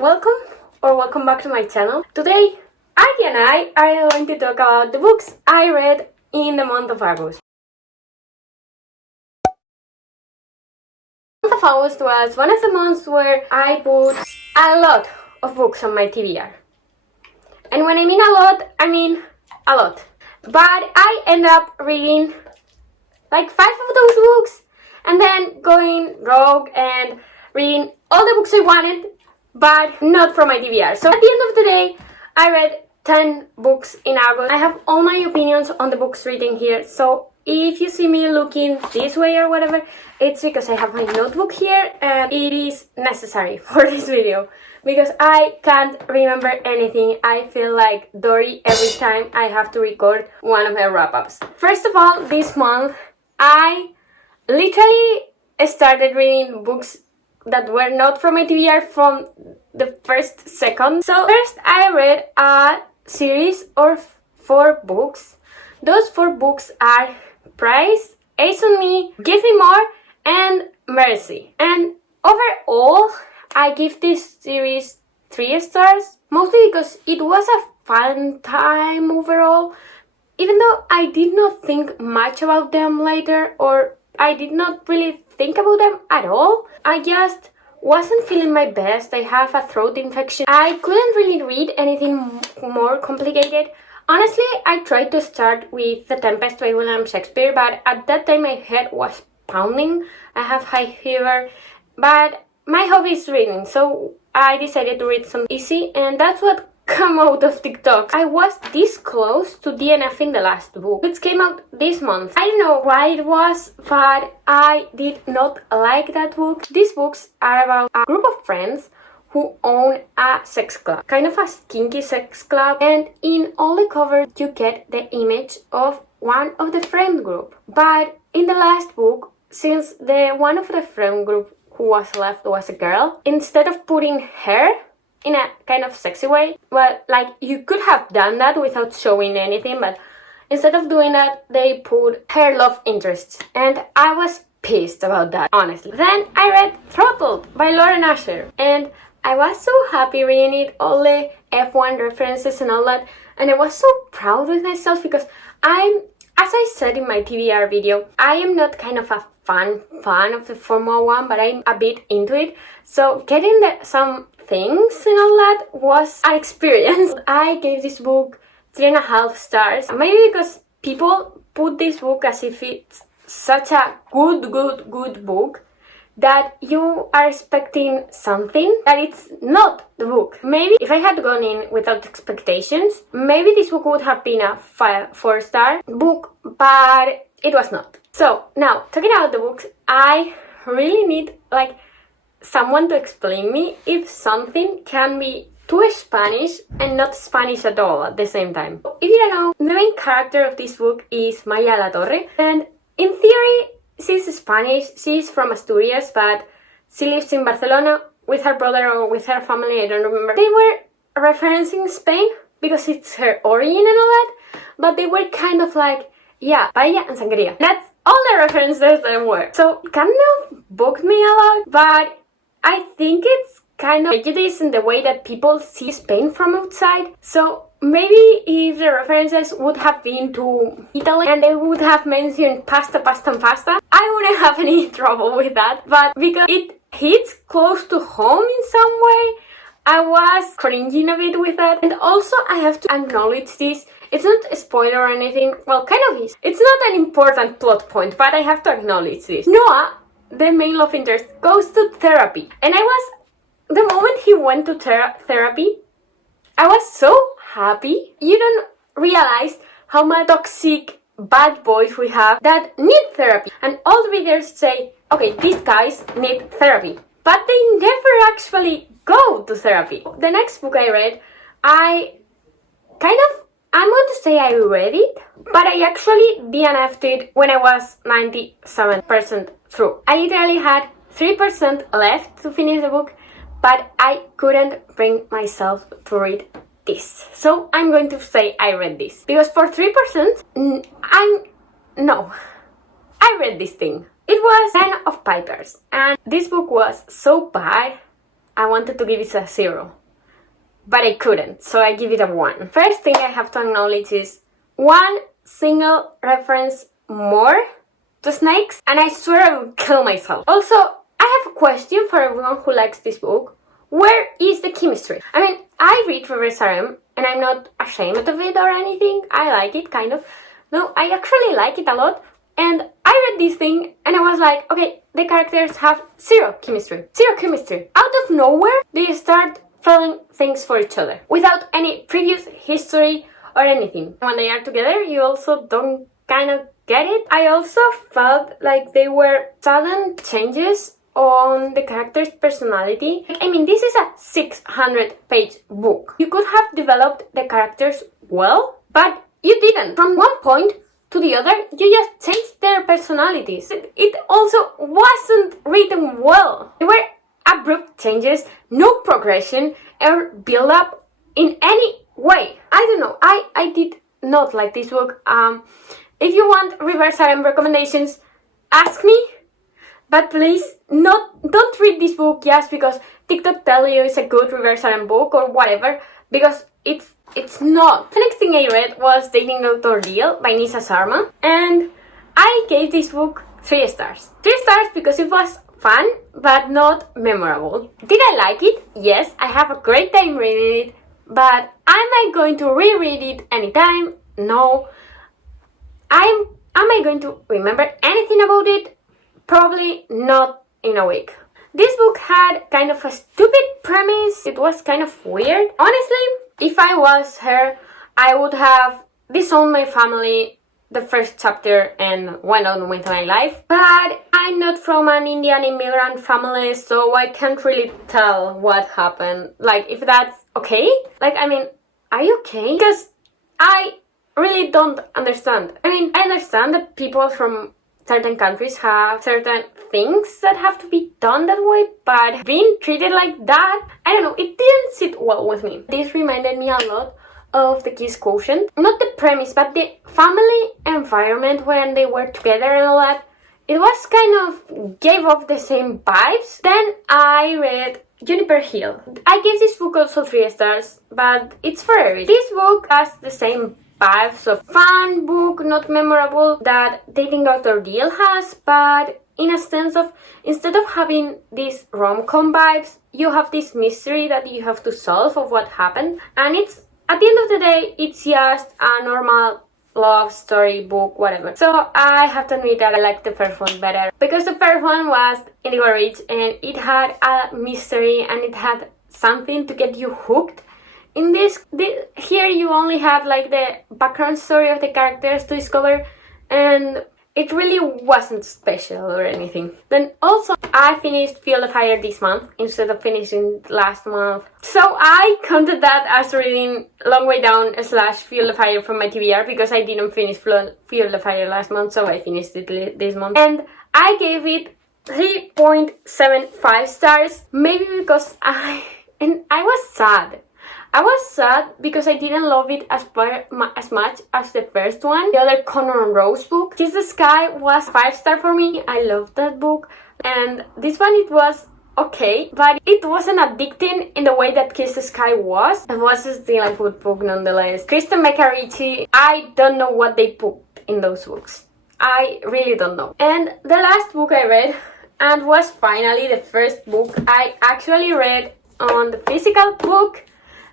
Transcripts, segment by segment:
Welcome back to my channel. Today, Ari and I are going to talk about the books I read in the month of August. The month of August was one of the months where I put a lot of books on my TBR. And when I mean a lot, I mean a lot. But I end up reading like 5 of those books and then going rogue and reading all the books I wanted, but not from my TBR. So at the end of the day, I read 10 books in August. I have all my opinions on the books written here, so if you see me looking this way or whatever, it's because I have my notebook here and it is necessary for this video because I can't remember anything. I feel like Dory every time I have to record one of my wrap-ups. First of all, this month I literally started reading books that were not from my TBR from the first second. So first I read a series of 4 books. Those 4 books are Price, Ace on Me, Give Me More, and Mercy. And overall, I give this series 3 stars, mostly because it was a fun time overall. Even though I did not think much about them later, or I did not really think about them at all, I just wasn't feeling my best. I have a throat infection. I couldn't really read anything more complicated. Honestly, I tried to start with The Tempest by William Shakespeare, but at that time my head was pounding. I have high fever, but my hobby is reading, so I decided to read some easy, and that's what came out of TikTok. I was this close to DNFing the last book, which came out this month. I don't know why it was, but I did not like that book. These books are about a group of friends who own a sex club, kind of a kinky sex club, and in all the covers you get the image of one of the friend group. But in the last book, since the one of the friend group who was left was a girl, instead of putting her in a kind of sexy way, well, like you could have done that without showing anything, but instead of doing that, they put her love interest, and I was pissed about that, honestly. Then I read Throttled by Lauren Asher, and I was so happy reading it, all the F1 references and all that, and I was so proud of myself because as I said in my TBR video, I am not kind of a fan of the Formula 1, but I'm a bit into it, so getting some things and all that was an experience. I gave this book 3.5 stars, maybe because people put this book as if it's such a good book that you are expecting something that it's not the book. Maybe if I had gone in without expectations, maybe this book would have been a 4-star book, but it was not. So now, talking about the books, I really need like someone to explain me if something can be too Spanish and not Spanish at all at the same time. If you don't know, the main character of this book is Maya La Torre, and in theory she's Spanish. She's from Asturias, but she lives in Barcelona with her brother or with her family, I don't remember. They were referencing Spain because it's her origin and all that, but they were kind of like, yeah, paella and sangria. That's all the references there were. So it kind of bugged me a lot, but I think it's kind of prejudice in the way that people see Spain from outside. So maybe if the references would have been to Italy and they would have mentioned pasta, I wouldn't have any trouble with that. But because it hits close to home in some way, I was cringing a bit with that. And also I have to acknowledge this. It's not a spoiler or anything. Well, kind of is. It's not an important plot point, but I have to acknowledge this. Noah, the main love interest, goes to therapy. And the moment he went to therapy, I was so happy. You don't realize how much toxic bad boys we have that need therapy. And all the readers say, okay, these guys need therapy. But they never actually go to therapy. The next book I read, I'm going to say I read it, but I actually DNF'd it when I was 97% through. I literally had 3% left to finish the book, but I couldn't bring myself to read this. So I'm going to say I read this. Because for 3%, I read this thing. It was 10 of Pipers, and this book was so bad I wanted to give it a 0, but I couldn't, so I give it a 1. First thing I have to acknowledge is one single reference more to snakes, and I swear I will kill myself. Also, I have a question for everyone who likes this book. Where is the chemistry? I mean, I read reverse aram, and I'm not ashamed of it or anything. I like it, kind of. No, I actually like it a lot. And I read this thing, and I was like, okay, the characters have zero chemistry. Zero chemistry. Out of nowhere, they start feeling things for each other without any previous history or anything. When they are together, you also don't kind of get it. I also felt like they were sudden changes on the character's personality. I mean, this is a 600-page book. You could have developed the characters well, but you didn't. From one point to the other, you just changed their personalities. It also wasn't written well. There were abrupt changes, no progression or build up in any way. I don't know. I did not like this book. If you want reverse aram recommendations, ask me. But please, don't read this book just because TikTok tell you it's a good reverse aram book or whatever, because it's not. The next thing I read was Dr Ordeal by Nisa Sharma, and I gave this book 3 stars. 3 stars because it was fun, but not memorable. Did I like it? Yes, I have a great time reading it, but am I going to reread it anytime? No. Am I going to remember anything about it? Probably not in a week. This book had kind of a stupid premise. It was kind of weird. Honestly, if I was her, I would have disowned my family the first chapter and went on with my life. But I'm not from an Indian immigrant family, so I can't really tell what happened. Like, if that's okay? Like, I mean, are you okay? Because I really don't understand. I mean, I understand that people from certain countries have certain things that have to be done that way, but being treated like that, I don't know, it didn't sit well with me. This reminded me a lot of the Kiss Quotient. Not the premise, but the family environment when they were together and all that. It was kind of gave off the same vibes. Then I read Juniper Hill. I gave this book also 3 stars, but it's for everything. This book has the same vibes of fun book, not memorable, that Dating Dr Ordeal has, but in a sense of, instead of having these rom-com vibes, you have this mystery that you have to solve of what happened, and it's, at the end of the day, it's just a normal love story book, whatever. So I have to admit that I like the first one better, because the first one was Indigo Rich, and it had a mystery, and it had something to get you hooked. In this, here you only have like the background story of the characters to discover, and it really wasn't special or anything. Then also, I finished Fuel the Fire this month instead of finishing last month. So I counted that as reading Long Way Down / Fuel the Fire from my TBR, because I didn't finish Fuel the Fire last month, so I finished it this month. And I gave it 3.75 stars, maybe because I was sad. I was sad because I didn't love it as much as the first one. The other Connor and Rose book, Kiss the Sky, was 5 stars for me. I loved that book. And this one, it was okay, but it wasn't addicting in the way that Kiss the Sky was. It was still a good book nonetheless. Kristen Becca-Ritchie, I don't know what they put in those books. I really don't know. And the last book I read, and was finally the first book I actually read on the physical book,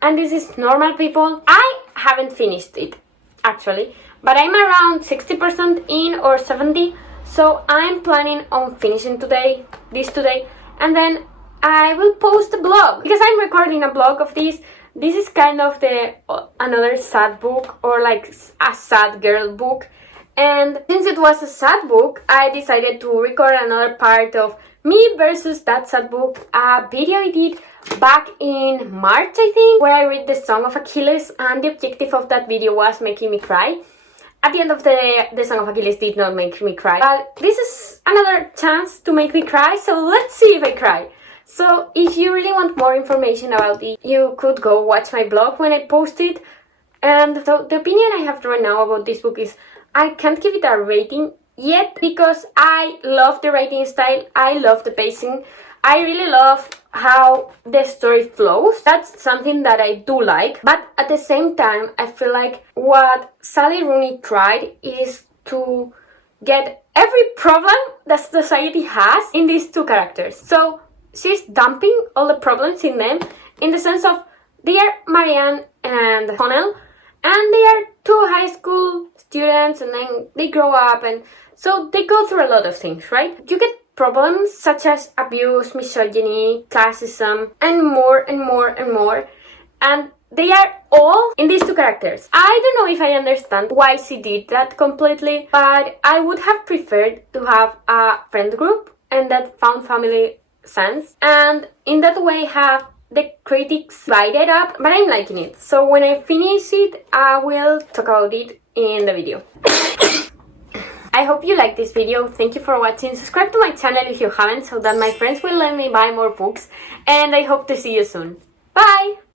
and this is Normal People. I haven't finished it, actually, but I'm around 60% in or 70%, so I'm planning on finishing this today, and then I will post a blog, because I'm recording a blog of this. This is kind of another sad book, or like a sad girl book, and since it was a sad book, I decided to record another part of me versus that sad book, a video I did back in March, I think, where I read the Song of Achilles, and the objective of that video was making me cry. At the end of the day, the Song of Achilles did not make me cry, but this is another chance to make me cry, so let's see if I cry. So if you really want more information about it, you could go watch my blog when I post it. And the opinion I have right now about this book is I can't give it a rating yet, because I love the writing style, I love the pacing, I really love how the story flows. That's something that I do like, but at the same time I feel like what Sally Rooney tried is to get every problem that society has in these two characters. So she's dumping all the problems in them, in the sense of they are Marianne and Connell, and they are two high school students, and then they grow up, and so they go through a lot of things, right? You get problems such as abuse, misogyny, classism, and more and more and more, and they are all in these two characters. I don't know if I understand why she did that completely, but I would have preferred to have a friend group and that found family sense, and in that way have the critics divided up, but I'm liking it. So when I finish it, I will talk about it in the video. I hope you liked this video. Thank you for watching. Subscribe to my channel if you haven't, so that my friends will let me buy more books, and I hope to see you soon. Bye!